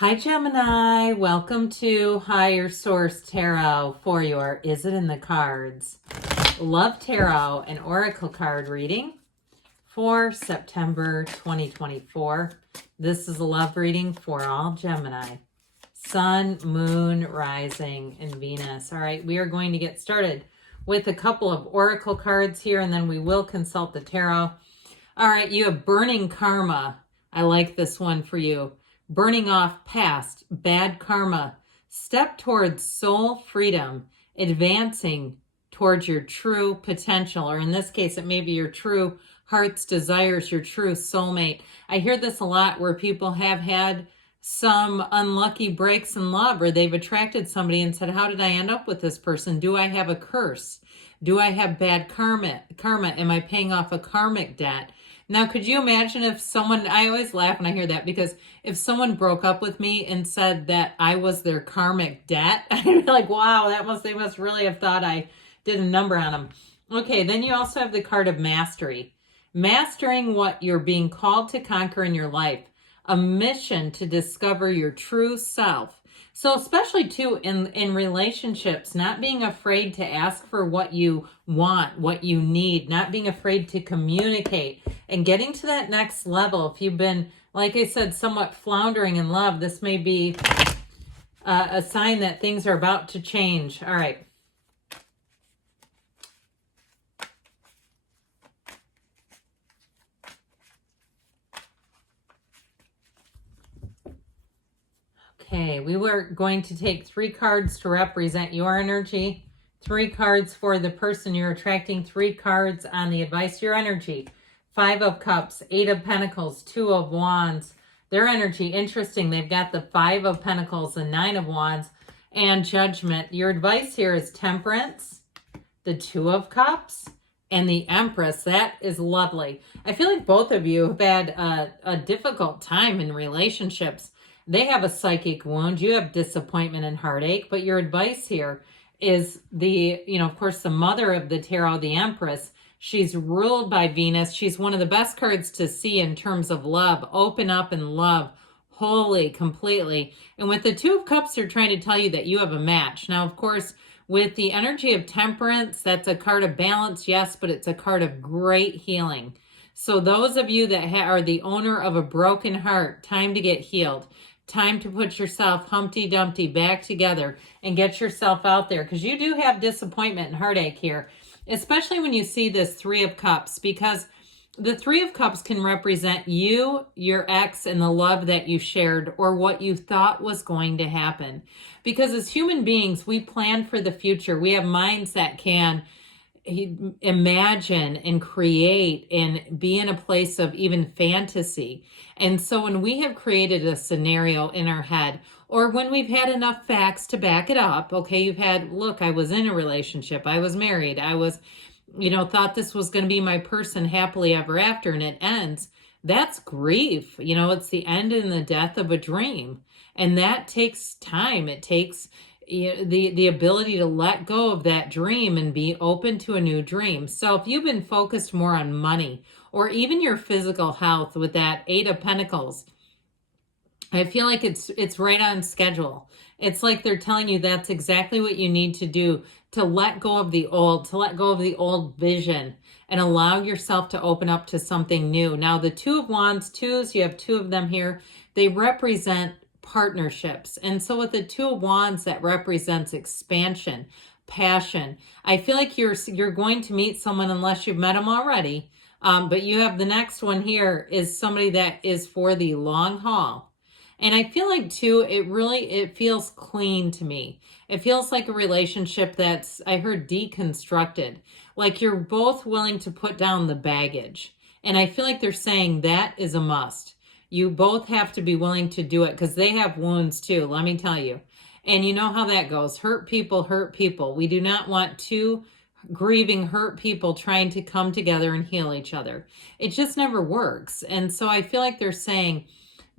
Hi Gemini, welcome to Higher Source Tarot for your Is It in the Cards? Love Tarot and Oracle card reading for September 2024. This is a love reading for all Gemini. Sun, Moon, Rising, and Venus. All right, we are going to get started with a couple of Oracle cards here, and then we will consult the tarot. All right, you have Burning Karma. I like this one for you. Burning off past, bad karma. Step towards soul freedom, advancing towards your true potential, or in this case, it may be your true heart's desires, your true soulmate. I hear this a lot where people have had some unlucky breaks in love, or they've attracted somebody and said, how did I end up with this person? Do I have a curse? Do I have bad karma? Am I paying off a karmic debt? Now, could you imagine if someone, I always laugh when I hear that, because if someone broke up with me and said that I was their karmic debt, I'd be like, wow, they must really have thought I did a number on them. Okay, then you also have the card of mastery. Mastering what you're being called to conquer in your life. A mission to discover your true self. So especially too in relationships, not being afraid to ask for what you want, what you need, not being afraid to communicate and getting to that next level. If you've been, like I said, somewhat floundering in love, this may be a sign that things are about to change. All right. Okay, we were going to take 3 cards to represent your energy, 3 cards for the person you're attracting, 3 cards on the advice, your energy. 5 of Cups, 8 of Pentacles, 2 of Wands. Their energy, interesting. They've got the 5 of Pentacles and 9 of Wands and Judgment. Your advice here is Temperance, the 2 of Cups, and the Empress. That is lovely. I feel like both of you have had a difficult time in relationships. They have a psychic wound. You have disappointment and heartache. But your advice here is of course, the mother of the tarot, the Empress. She's ruled by Venus. She's one of the best cards to see in terms of love. Open up and love wholly, completely. And with the 2 of Cups, they're trying to tell you that you have a match. Now, of course, with the energy of Temperance, that's a card of balance, yes, but it's a card of great healing. So those of you that are the owner of a broken heart, time to get healed. Time to put yourself Humpty Dumpty back together and get yourself out there, because you do have disappointment and heartache here, especially when you see this 3 of Cups, because the 3 of Cups can represent you, your ex, and the love that you shared or what you thought was going to happen. Because as human beings, we plan for the future. We have minds that can imagine and create and be in a place of even fantasy. And so when we have created a scenario in our head, or when we've had enough facts to back it up, okay, you've had, look, I was in a relationship, I was married, I was, thought this was going to be my person happily ever after, and it ends. That's grief. It's the end and the death of a dream. And that takes time. It takes the ability to let go of that dream and be open to a new dream. So if you've been focused more on money or even your physical health with that 8 of Pentacles, I feel like it's right on schedule. It's like they're telling you that's exactly what you need to do to let go of the old, to let go of the old vision and allow yourself to open up to something new. Now, the 2 of Wands, 2s, you have 2 of them here. They represent partnerships. And so with the 2 of Wands, that represents expansion, passion. I feel like you're going to meet someone unless you've met them already. But you have the next one here is somebody that is for the long haul. And I feel like too, it feels clean to me. It feels like a relationship that's, I heard, deconstructed. Like you're both willing to put down the baggage. And I feel like they're saying that is a must. You both have to be willing to do it, because they have wounds too, let me tell you. And you know how that goes. Hurt people hurt people. We do not want 2 grieving, hurt people trying to come together and heal each other. It just never works. And so I feel like they're saying,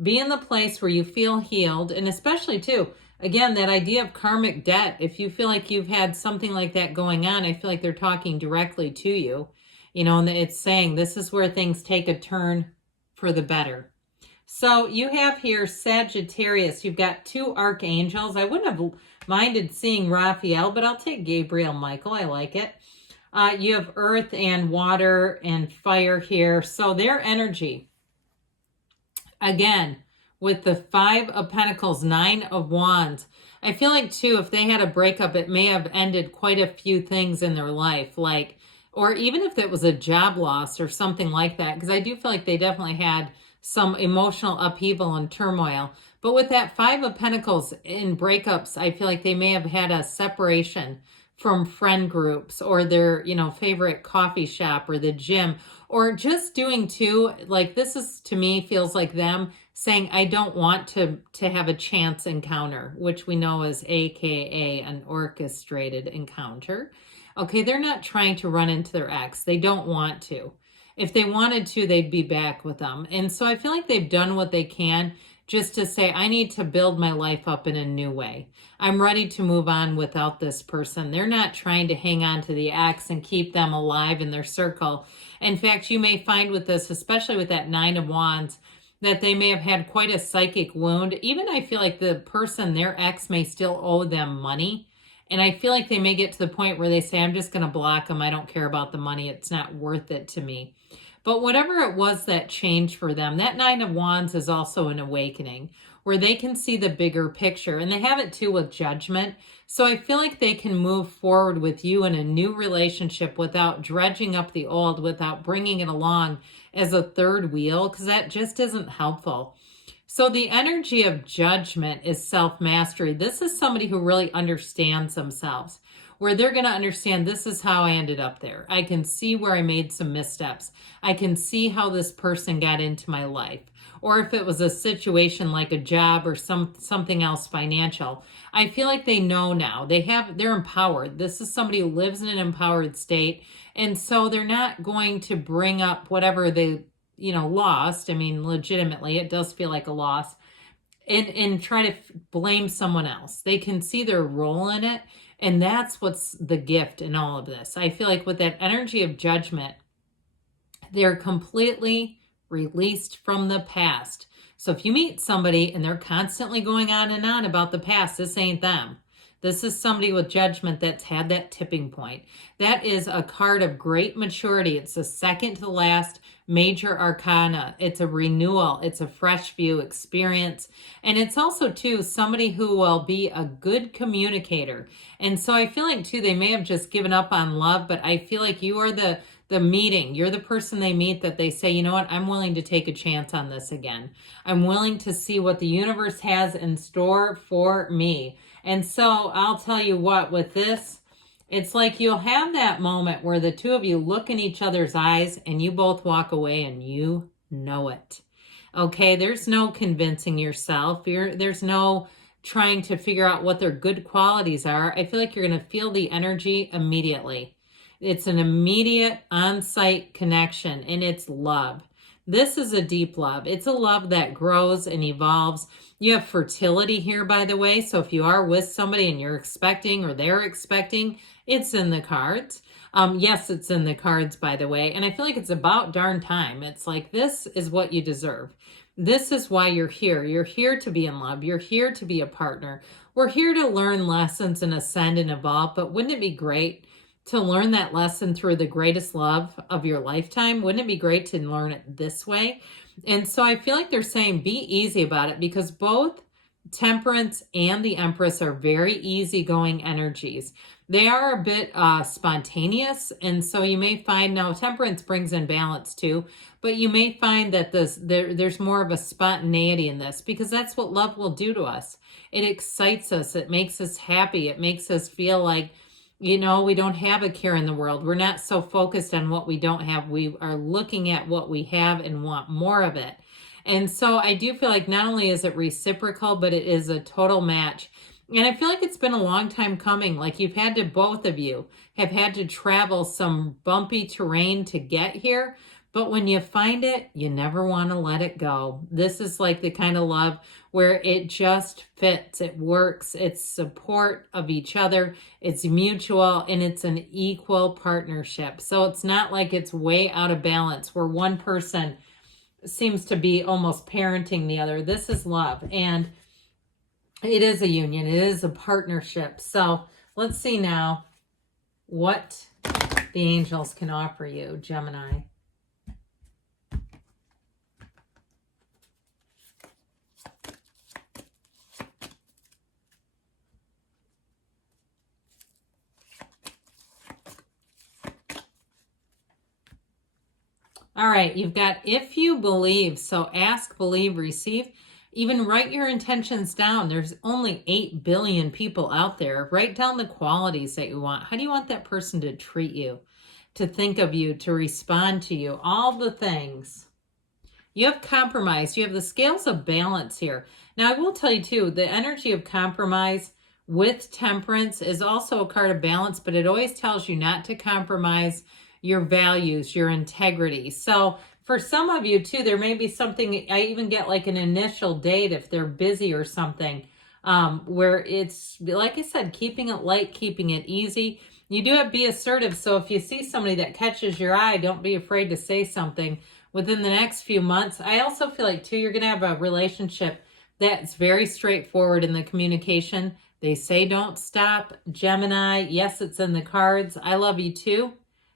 be in the place where you feel healed. And especially too, again, that idea of karmic debt. If you feel like you've had something like that going on, I feel like they're talking directly to you. And it's saying this is where things take a turn for the better. So you have here Sagittarius. You've got two archangels. I wouldn't have minded seeing Raphael, but I'll take Gabriel Michael. I like it. You have earth and water and fire here. So their energy, again, with the Five of Pentacles, Nine of Wands, I feel like too, if they had a breakup, it may have ended quite a few things in their life, like, or even if it was a job loss or something like that, because I do feel like they definitely had some emotional upheaval and turmoil. But with that Five of Pentacles in breakups, I feel like they may have had a separation from friend groups or their, favorite coffee shop or the gym, or just doing too, like this is to me feels like them saying, I don't want to have a chance encounter, which we know is AKA an orchestrated encounter. Okay, they're not trying to run into their ex. They don't want to. If they wanted to, they'd be back with them. And so I feel like they've done what they can just to say, I need to build my life up in a new way. I'm ready to move on without this person. They're not trying to hang on to the ex and keep them alive in their circle. In fact, you may find with this, especially with that Nine of Wands, that they may have had quite a psychic wound. Even I feel like the person, their ex, may still owe them money. And I feel like they may get to the point where they say, I'm just going to block them. I don't care about the money. It's not worth it to me. But whatever it was that changed for them, that Nine of Wands is also an awakening where they can see the bigger picture. And they have it too with Judgment. So I feel like they can move forward with you in a new relationship without dredging up the old, without bringing it along as a third wheel, because that just isn't helpful. So the energy of Judgment is self-mastery. This is somebody who really understands themselves, where they're going to understand, this is how I ended up there. I can see where I made some missteps. I can see how this person got into my life. Or if it was a situation like a job or something else financial, I feel like they know now. They're empowered. This is somebody who lives in an empowered state. And so they're not going to bring up whatever they, lost. I mean, legitimately, it does feel like a loss. And try to blame someone else. They can see their role in it. And that's what's the gift in all of this. I feel like with that energy of Judgment, they're completely released from the past. So if you meet somebody and they're constantly going on and on about the past, this ain't them. This is somebody with Judgment that's had that tipping point. That is a card of great maturity. It's the second to the last major arcana. It's a renewal. It's a fresh view experience. And it's also, too, somebody who will be a good communicator. And so I feel like, too, they may have just given up on love, but I feel like you are the meeting. You're the person they meet that they say, you know what, I'm willing to take a chance on this again. I'm willing to see what the universe has in store for me. And so I'll tell you what, with this, it's like you'll have that moment where the two of you look in each other's eyes and you both walk away and you know it. Okay, there's no convincing yourself. There's no trying to figure out what their good qualities are. I feel like you're going to feel the energy immediately. It's an immediate on-site connection, and it's love. This is a deep love. It's a love that grows and evolves. You have fertility here, by the way. So if you are with somebody and you're expecting or they're expecting, it's in the cards. Yes, it's in the cards, by the way. And I feel like it's about darn time. It's like, this is what you deserve. This is why you're here. You're here to be in love. You're here to be a partner. We're here to learn lessons and ascend and evolve. But wouldn't it be great to learn that lesson through the greatest love of your lifetime? Wouldn't it be great to learn it this way? And so I feel like they're saying be easy about it, because both Temperance and the Empress are very easygoing energies. They are a bit spontaneous, and so you may find, now Temperance brings in balance too, but you may find that there's more of a spontaneity in this, because that's what love will do to us. It excites us. It makes us happy. It makes us feel like, we don't have a care in the world. We're not so focused on what we don't have. We are looking at what we have and want more of it. And so I do feel like not only is it reciprocal, but it is a total match. And I feel like it's been a long time coming. Like both of you have had to travel some bumpy terrain to get here. But when you find it, you never want to let it go. This is like the kind of love where it just fits, it works, it's support of each other, it's mutual, and it's an equal partnership. So it's not like it's way out of balance where one person seems to be almost parenting the other. This is love, and it is a union. It is a partnership. So let's see now what the angels can offer you, Gemini. All right, you've got if you believe. So ask, believe, receive. Even write your intentions down. There's only 8 billion people out there. Write down the qualities that you want. How do you want that person to treat you, to think of you, to respond to you? All the things. You have compromise. You have the scales of balance here. Now, I will tell you too, the energy of compromise with temperance is also a card of balance, but it always tells you not to compromise your values, your integrity. So for some of you too, there may be something, I even get like an initial date if they're busy or something, where it's, like I said, keeping it light, keeping it easy. You do have to be assertive. So if you see somebody that catches your eye, don't be afraid to say something within the next few months. I also feel like too, you're going to have a relationship that's very straightforward in the communication. They say don't stop. Gemini, yes, it's in the cards. I love you too.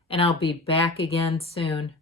And I'll be back again soon.